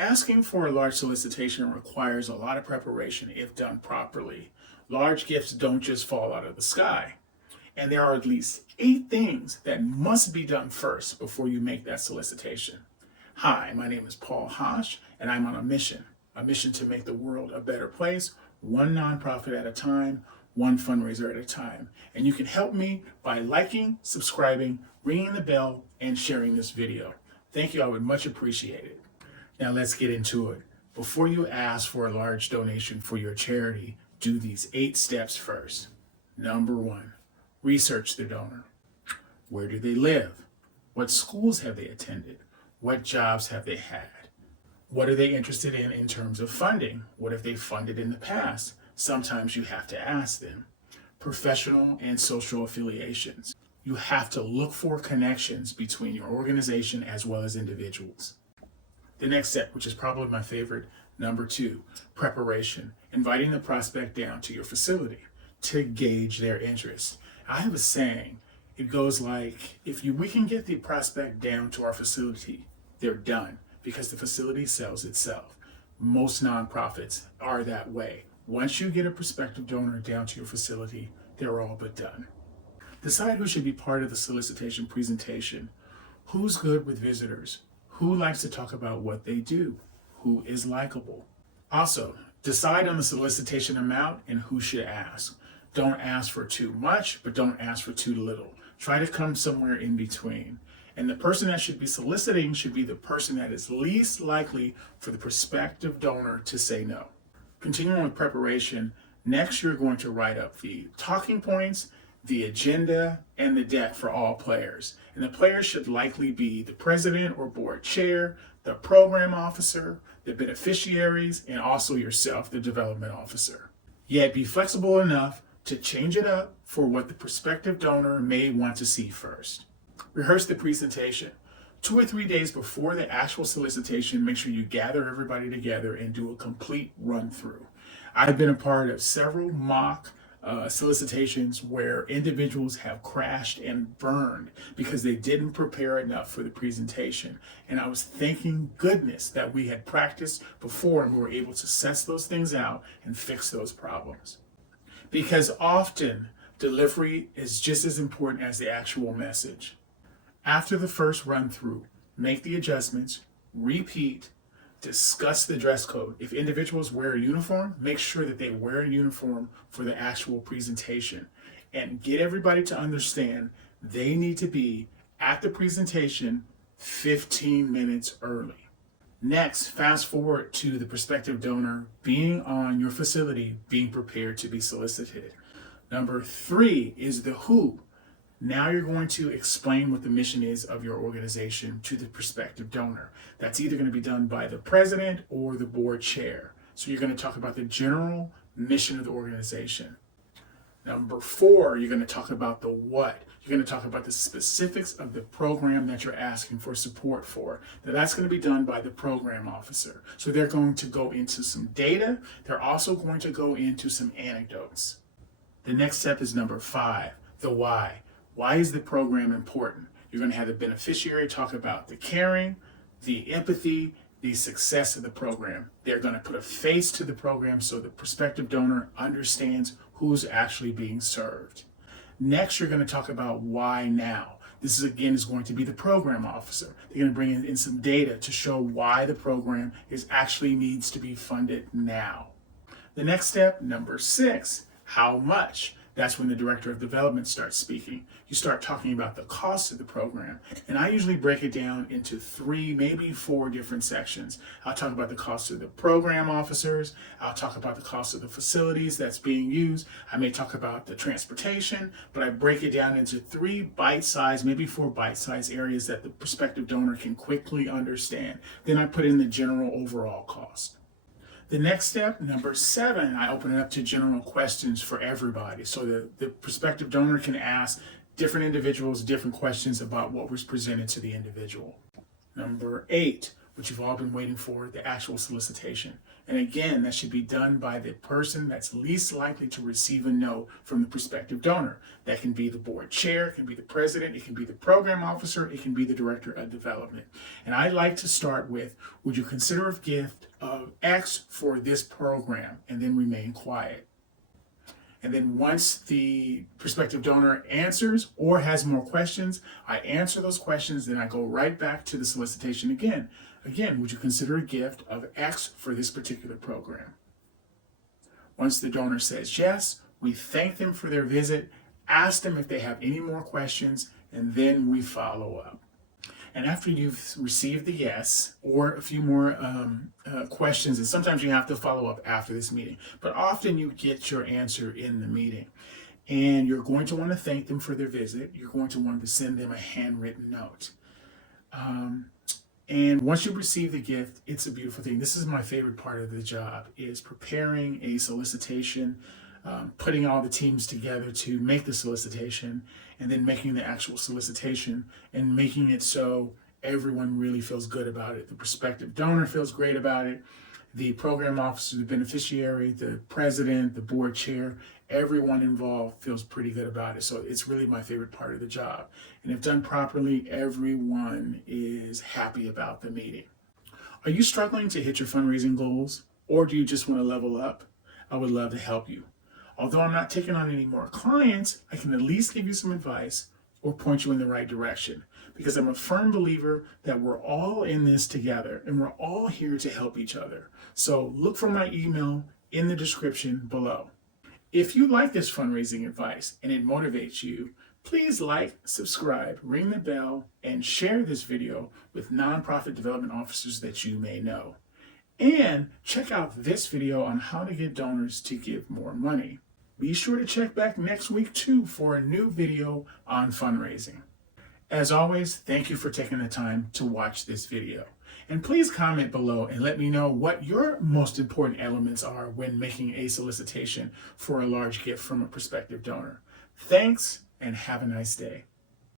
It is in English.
Asking for a large solicitation requires a lot of preparation if done properly. Large gifts don't just fall out of the sky. And there are at least 8 things that must be done first before you make that solicitation. Hi, my name is Paul Hosh, and I'm on a mission to make the world a better place, one nonprofit at a time, one fundraiser at a time. And you can help me by liking, subscribing, ringing the bell, and sharing this video. Thank you, I would much appreciate it. Now let's get into it. Before you ask for a large donation for your charity, do these 8 steps first. Number 1, research the donor. Where do they live? What schools have they attended? What jobs have they had? What are they interested in terms of funding? What have they funded in the past? Sometimes you have to ask them. Professional and social affiliations. You have to look for connections between your organization as well as individuals. The next step, which is probably my favorite, number 2, preparation. Inviting the prospect down to your facility to gauge their interest. I have a saying. It goes like, we can get the prospect down to our facility, they're done, because the facility sells itself. Most nonprofits are that way. Once you get a prospective donor down to your facility, they're all but done. Decide who should be part of the solicitation presentation. Who's good with visitors? Who likes to talk about what they do? Who is likable? Also, decide on the solicitation amount and who should ask. Don't ask for too much, but don't ask for too little. Try to come somewhere in between. And the person that should be soliciting should be the person that is least likely for the prospective donor to say no. Continuing with preparation, next you're going to write up the talking points, the agenda, and the deck for all players. And the players should likely be the president or board chair, the program officer, the beneficiaries, and also yourself, the development officer. Yet be flexible enough to change it up for what the prospective donor may want to see first. Rehearse the presentation. 2 or 3 days before the actual solicitation, make sure you gather everybody together and do a complete run through. I've been a part of several mock solicitations where individuals have crashed and burned because they didn't prepare enough for the presentation. And I was thanking goodness that we had practiced before and we were able to suss those things out and fix those problems. Because often delivery is just as important as the actual message. After the first run through, make the adjustments, repeat, discuss the dress code. If individuals wear a uniform, make sure that they wear a uniform for the actual presentation. And get everybody to understand they need to be at the presentation 15 minutes early. Next, fast forward to the prospective donor being on your facility, being prepared to be solicited. Number 3 is the who. Now you're going to explain what the mission is of your organization to the prospective donor. That's either going to be done by the president or the board chair. So you're going to talk about the general mission of the organization. Number 4, you're going to talk about the what. You're going to talk about the specifics of the program that you're asking for support for. Now that's going to be done by the program officer. So they're going to go into some data. They're also going to go into some anecdotes. The next step is number 5, the why. Why is the program important? You're going to have the beneficiary talk about the caring, the empathy, the success of the program. They're going to put a face to the program so the prospective donor understands who's actually being served. Next, you're going to talk about why now. This is going to be the program officer. They're going to bring in some data to show why the program actually needs to be funded now. The next step, number 6, how much? That's when the director of development starts speaking. You start talking about the cost of the program. And I usually break it down into 3, maybe 4 different sections. I'll talk about the cost of the program officers. I'll talk about the cost of the facilities that's being used. I may talk about the transportation, but I break it down into 3 bite-sized, maybe 4 bite-sized areas that the prospective donor can quickly understand. Then I put in the general overall cost. The next step, number 7, I open it up to general questions for everybody. So the prospective donor can ask different individuals different questions about what was presented to the individual. Number 8, what you've all been waiting for, the actual solicitation. And again, that should be done by the person that's least likely to receive a no from the prospective donor. That can be the board chair, it can be the president, it can be the program officer, it can be the director of development. And I like to start with, would you consider a gift of X for this program? And then remain quiet. And then once the prospective donor answers or has more questions, I answer those questions, then I go right back to the solicitation again. Again, would you consider a gift of X for this particular program? Once the donor says yes, we thank them for their visit, ask them if they have any more questions, and then we follow up. And after you've received the yes or a few more questions, and sometimes you have to follow up after this meeting, but often you get your answer in the meeting. And you're going to want to thank them for their visit. You're going to want to send them a handwritten note. And once you receive the gift, it's a beautiful thing. This is my favorite part of the job, is preparing a solicitation, putting all the teams together to make the solicitation, and then making the actual solicitation and making it so everyone really feels good about it. The prospective donor feels great about it. The program officer, the beneficiary, the president, the board chair, everyone involved feels pretty good about it. So it's really my favorite part of the job. And if done properly, everyone is happy about the meeting. Are you struggling to hit your fundraising goals, or do you just want to level up? I would love to help you. Although I'm not taking on any more clients, I can at least give you some advice or point you in the right direction, because I'm a firm believer that we're all in this together and we're all here to help each other. So look for my email in the description below. If you like this fundraising advice and it motivates you, please like, subscribe, ring the bell, and share this video with nonprofit development officers that you may know. And check out this video on how to get donors to give more money. Be sure to check back next week too for a new video on fundraising. As always, thank you for taking the time to watch this video. And please comment below and let me know what your most important elements are when making a solicitation for a large gift from a prospective donor. Thanks, and have a nice day.